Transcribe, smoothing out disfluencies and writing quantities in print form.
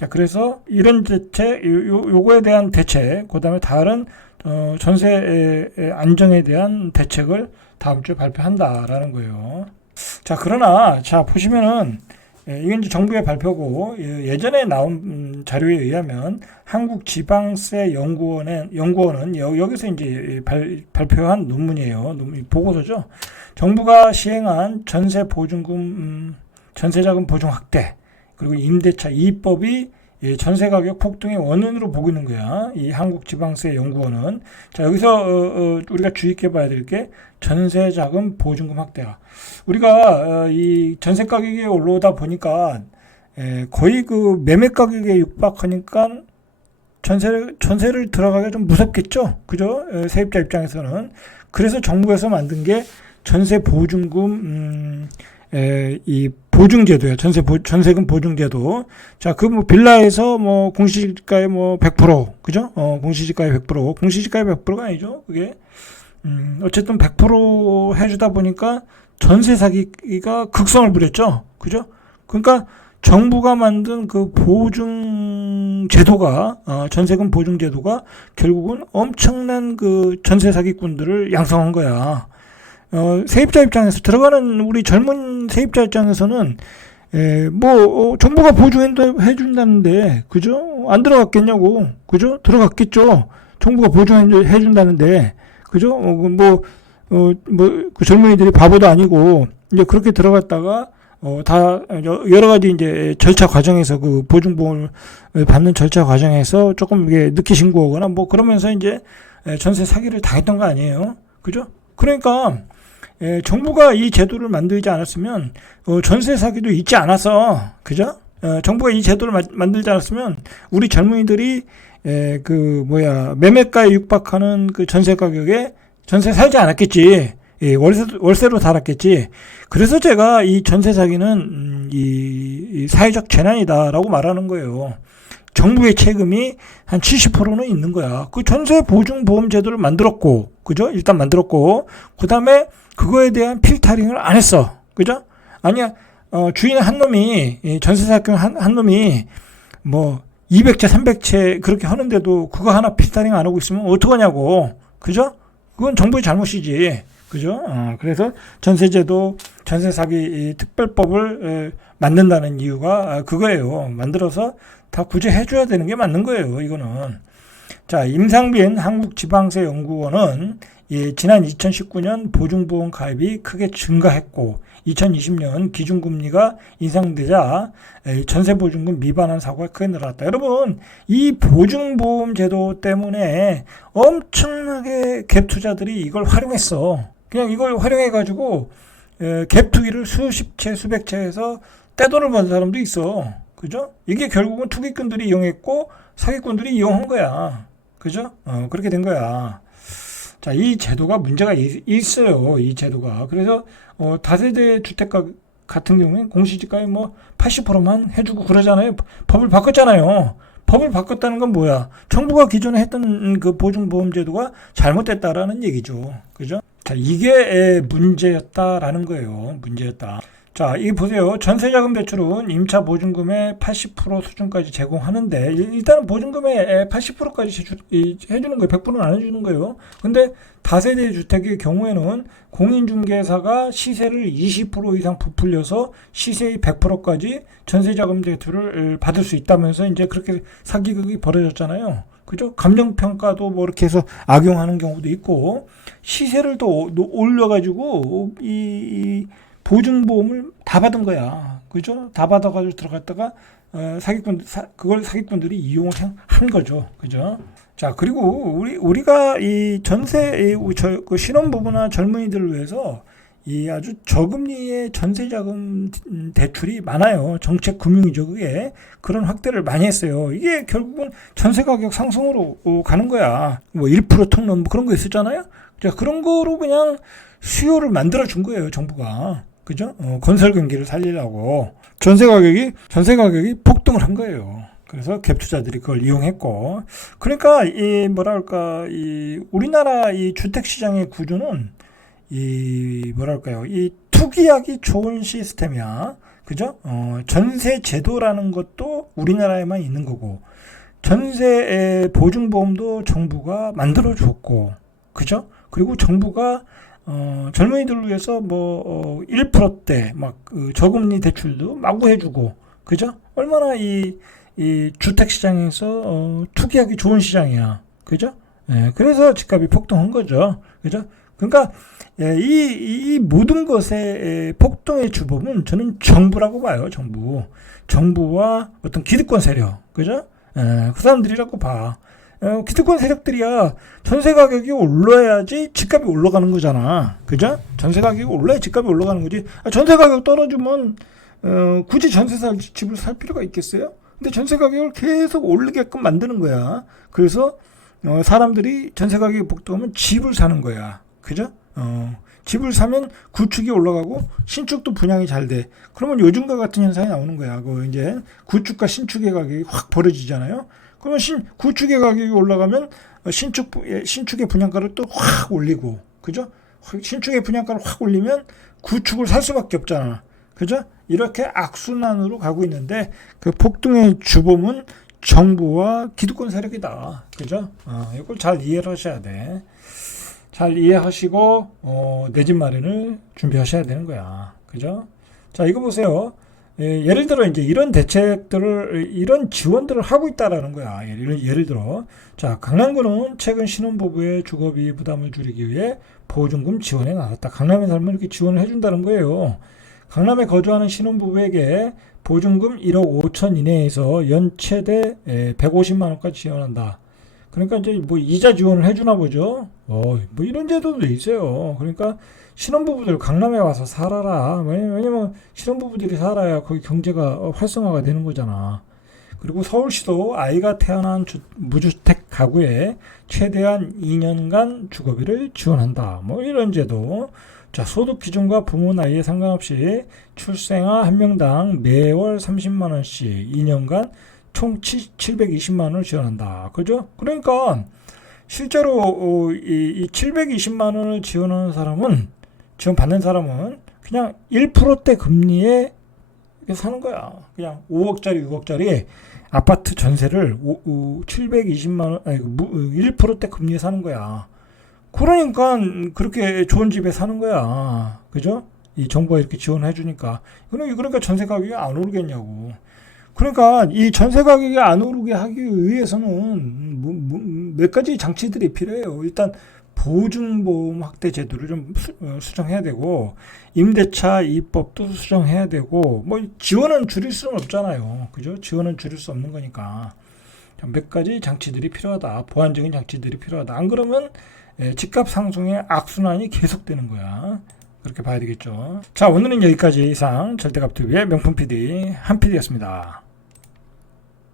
자, 그래서 이런 대책, 요거에 대한 대책, 그 다음에 다른 전세 안정에 대한 대책을 다음 주에 발표한다라는 거예요. 자, 그러나 자 보시면은 이건 이제 정부의 발표고 예전에 나온 자료에 의하면 한국지방세연구원은 여기서 이제 발표한 논문이에요. 보고서죠. 정부가 시행한 전세 보증금 전세자금 보증 확대 그리고 임대차 이법이 전세 가격 폭등의 원인으로 보고 있는 거야. 이 한국지방세연구원은. 자, 여기서 우리가 주의 깊게 봐야 될 게 전세자금 보증금 확대야. 우리가 이 전세 가격이 올라오다 보니까 거의 그 매매 가격에 육박하니까 전세를 들어가기가 좀 무섭겠죠. 그죠? 세입자 입장에서는. 그래서 정부에서 만든 게 전세 보증금 이 보증제도야. 전세금 보증제도. 자, 그 뭐 빌라에서 뭐 공시지가의 뭐 100%, 그죠? 공시지가의 100%. 공시지가의 100%가 아니죠. 그게 어쨌든 100% 해주다 보니까 전세 사기가 극성을 부렸죠. 그죠? 그러니까 정부가 만든 그 보증 제도가 전세금 보증 제도가 결국은 엄청난 그 전세 사기꾼들을 양성한 거야. 세입자 입장에서 들어가는 우리 젊은 세입자 입장에서는 정부가 보증해 준다는데 그죠? 안 들어갔겠냐고. 그죠? 들어갔겠죠. 정부가 보증해 준다는데 그죠? 그 젊은이들이 바보도 아니고 이제 그렇게 들어갔다가 다 여러 가지 이제 절차 과정에서 그 보증보험을 받는 절차 과정에서 조금 이게 늦게 신고하거나 뭐 그러면서 이제 전세 사기를 당했던 거 아니에요. 그죠? 그러니까 정부가 이 제도를 만들지 않았으면 전세 사기도 있지 않아서 그죠? 정부가 이 제도를 만들지 않았으면 우리 젊은이들이 매매가에 육박하는 그 전세 가격에 전세 살지 않았겠지. 월세로 살았겠지. 그래서 제가 이 전세 사기는 이 사회적 재난이다라고 말하는 거예요. 정부의 책임이 한 70%는 있는 거야. 그 전세 보증 보험 제도를 만들었고, 그죠? 일단 만들었고, 그 다음에 그거에 대한 필터링을 안 했어. 그죠? 아니야, 주인 한 놈이, 전세 사기 한 놈이, 200채, 300채 그렇게 하는데도 그거 하나 필터링 안 하고 있으면 어떡하냐고. 그죠? 그건 정부의 잘못이지. 그죠? 그래서 전세제도, 전세 사기 특별법을 만든다는 이유가 그거예요. 만들어서 다 구제해줘야 되는 게 맞는 거예요. 이거는. 자, 임상빈 한국지방세연구원은 지난 2019년 보증보험 가입이 크게 증가했고 2020년 기준금리가 인상되자 전세보증금 미반환 사고가 크게 늘어났다. 여러분, 이 보증보험 제도 때문에 엄청나게 갭 투자들이 이걸 활용했어. 그냥 이걸 활용해가지고 갭 투기를 수십 채, 수백 채 해서 떼돈을 번 사람도 있어. 그죠? 이게 결국은 투기꾼들이 이용했고 사기꾼들이 이용한 거야. 그죠? 그렇게 된 거야. 자, 이 제도가 문제가 있어요. 이 제도가. 그래서 다세대 주택 같은 경우에 공시지가에 80%만 해주고 그러잖아요. 법을 바꿨잖아요. 법을 바꿨다는 건 뭐야? 정부가 기존에 했던 그 보증보험 제도가 잘못됐다라는 얘기죠. 그죠? 자, 이게 문제였다라는 거예요. 문제였다. 자, 이 보세요. 전세자금 대출은 임차 보증금의 80% 수준까지 제공하는데 일단은 보증금의 80%까지 해주는 거예요. 100%는 안 해주는 거예요. 근데 다세대 주택의 경우에는 공인중개사가 시세를 20% 이상 부풀려서 시세의 100%까지 전세자금 대출을 받을 수 있다면서 이제 그렇게 사기극이 벌어졌잖아요. 그죠? 감정평가도 이렇게 해서 악용하는 경우도 있고 시세를 또 올려가지고 보증보험을 다 받은 거야. 그죠? 다 받아가지고 들어갔다가, 그걸 사기꾼들이 이용을 한 거죠. 그죠? 자, 그리고 우리가 이 전세, 그 신혼부부나 젊은이들을 위해서 이 아주 저금리의 전세자금 대출이 많아요. 정책 금융이죠, 그게. 그런 확대를 많이 했어요. 이게 결국은 전세 가격 상승으로 가는 거야. 1% 특론 그런 거 있었잖아요. 자, 그런 거로 그냥 수요를 만들어 준 거예요, 정부가. 그죠? 건설 경기를 살리려고 전세 가격이 폭등을 한 거예요. 그래서 갭 투자들이 그걸 이용했고, 그러니까 우리나라 이 주택 시장의 구조는 이 투기하기 좋은 시스템이야. 그죠? 전세 제도라는 것도 우리나라에만 있는 거고, 전세 보증보험도 정부가 만들어 줬고, 그죠? 그리고 정부가 젊은이들을 위해서 1%대 그 저금리 대출도 마구 해주고, 그죠? 얼마나 이 주택 시장에서 투기하기 좋은 시장이야, 그죠? 예, 그래서 집값이 폭등한 거죠, 그죠? 그러니까 이 모든 것의 폭등의 주범은 저는 정부라고 봐요, 정부와 어떤 기득권 세력, 그죠? 그 사람들이라고 봐. 기득권 세력들이야. 전세 가격이 올라야지 집값이 올라가는 거잖아. 그죠? 전세 가격이 올라야 집값이 올라가는 거지. 전세 가격 떨어지면 굳이 집을 살 필요가 있겠어요? 근데 전세 가격을 계속 오르게끔 만드는 거야. 그래서 사람들이 전세 가격이 폭등하면 집을 사는 거야. 그죠? 집을 사면 구축이 올라가고 신축도 분양이 잘 돼. 그러면 요즘과 같은 현상이 나오는 거야. 이제 구축과 신축의 가격이 확 벌어지잖아요. 그러면 구축의 가격이 올라가면 신축의 분양가를 또 확 올리고, 그죠? 신축의 분양가를 확 올리면 구축을 살 수밖에 없잖아. 그죠? 이렇게 악순환으로 가고 있는데 그 폭등의 주범은 정부와 기득권 세력이다. 그죠? 이걸 잘 이해를 하셔야 돼. 잘 이해하시고 내 집 마련을 준비하셔야 되는 거야. 그죠? 자, 이거 보세요. 예를 들어 이제 이런 대책들을 이런 지원들을 하고 있다라는 거야. 예를 들어 자, 강남구는 최근 신혼부부의 주거비 부담을 줄이기 위해 보증금 지원에 나섰다. 강남에 살면 이렇게 지원을 해준다는 거예요. 강남에 거주하는 신혼부부에게 보증금 1억 5천 이내에서 연 최대 150만 원까지 지원한다. 그러니까 이제 이자 지원을 해주나 보죠. 이런 제도도 있어요. 그러니까 신혼부부들 강남에 와서 살아라. 왜냐면 신혼부부들이 살아야 거기 경제가 활성화가 되는 거잖아. 그리고 서울시도 아이가 태어난 무주택 가구에 최대한 2년간 주거비를 지원한다. 이런 제도. 자, 소득 기준과 부모 나이에 상관없이 출생아 한 명당 매월 30만 원씩 2년간 총 720만 원을 지원한다. 그죠? 그러니까 실제로 이 720만 원을 지원받는 사람은 그냥 1%대 금리에 사는 거야. 그냥 5억짜리, 6억짜리 아파트 전세를 720만 원, 1%대 금리에 사는 거야. 그러니까 그렇게 좋은 집에 사는 거야. 그죠? 이 정부가 이렇게 지원해 주니까. 그러니까 전세 가격이 안 오르겠냐고. 그러니까 이 전세 가격이 안 오르게 하기 위해서는 몇 가지 장치들이 필요해요. 일단 보증보험 확대 제도를 좀 수정해야 되고, 임대차 이법도 수정해야 되고, 지원은 줄일 수는 없잖아요. 그죠? 지원은 줄일 수 없는 거니까. 몇 가지 장치들이 필요하다. 보완적인 장치들이 필요하다. 안 그러면 집값 상승의 악순환이 계속되는 거야. 그렇게 봐야 되겠죠. 자, 오늘은 여기까지 이상 절대값TV의 명품 PD 한 PD였습니다.